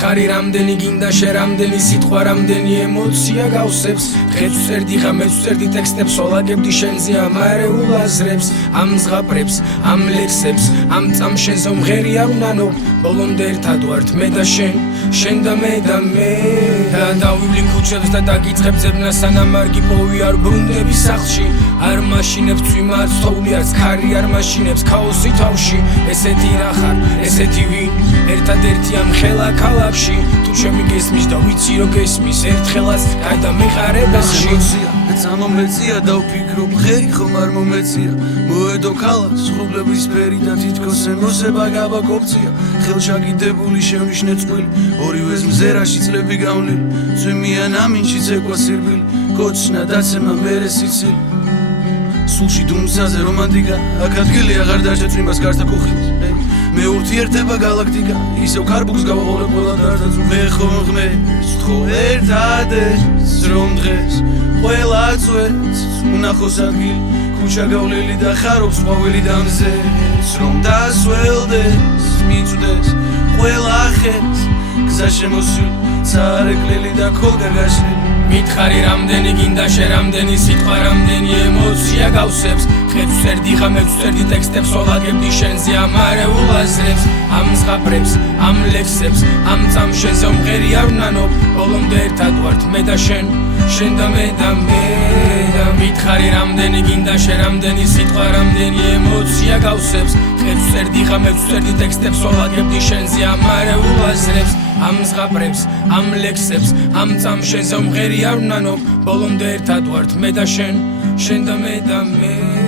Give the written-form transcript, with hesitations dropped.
მითხარი რამდენი გინდა შე რამდენი სიტყვა რამდენი ემოცია გავსებს დღეს ვწერდი ღამეს ვწერდი ტექსტებს ოლაგებდი შენზე ამ არეულაზრებს ამ ზღაპრებს ამ ლექსებს ამ წამშენზე მღერი არ უნანო ბოლომდე ერთად ვართ მე და შენ და მე და დავივლი ქუჩებს და დაგიწყებ ძებნა სანამ არ გიპოვი არ ბრუნდები სახლში არ მაშინებს წვიმა არ ცხოვლი არც ქარი არ მაშინებს ქაოსი თავში ესეთი რა ხარ ესეთი ვინ ერთადერთი ამ ხელა ქალაქში თუ ჩემი გესმის და ვიცი რომ გესმის ერთხელაც გაიდა მეყარე ბახში წამომეწია და ვფიქრობ ხერი ხომ არ მომეწია მოედო ქალაქს ხუბლების ფერი და თითქოს ემოსება გავაკოპცია ხელშაკიდებული შევნიშნე წყვილი ორივეს მზერაში წლები გავლილი წვიმიან ამინში ცეკვა სირბილი კოჩნა დაცემა მერე სიცილი სულში დუმსაზე რომანტიკა აქ ადგილი აღარ დარჩა წვიმას გარდა კუხილს მე ურთიერთება გალაქტიკა ისევ კარბუქს გავაყოლე ყველა დარდაც მე ხომ ღმერთს ვთხოვ ერთადერს რომ დღეს ყველა წვეთს უნახოს ადგილი ქუჩა გავლილი და ხარობს ყვავილი და მზეს რომ დასველდეს მიწვდეს ყველა ხეს გზა შემოსული წარეკლილი და ქოლგა გაშლილი მითხარი რამდენი გინდა შე რამდენი სიტყვა რამდენი ემოცია გავსებს დღეს ვწერდი ღამეს ვწერდი ტექსტებს ოლაგებდი შენზე ამ არეულაზრებს ამ ზღაპრებს ამ ლექსებს ამ წამშენზე მღერი არ ვნანო ბოლომდე ერთად ვართ მე და შენ და მე და მითხარი რამდენი გინდა შე რამდენი სიტყვა რამდენი ემოცია გავსებს დღეს ვწერდი ღამეს ვწერდი ტექსტებს ოლაგებდი შენზე ამ არეულაზრებს ამ ზღაპრებს ამ ლექსებს ამ წამშენზე მღერი არ ვნანო ბოლომდე ერთად ვართ მე და შენ და მე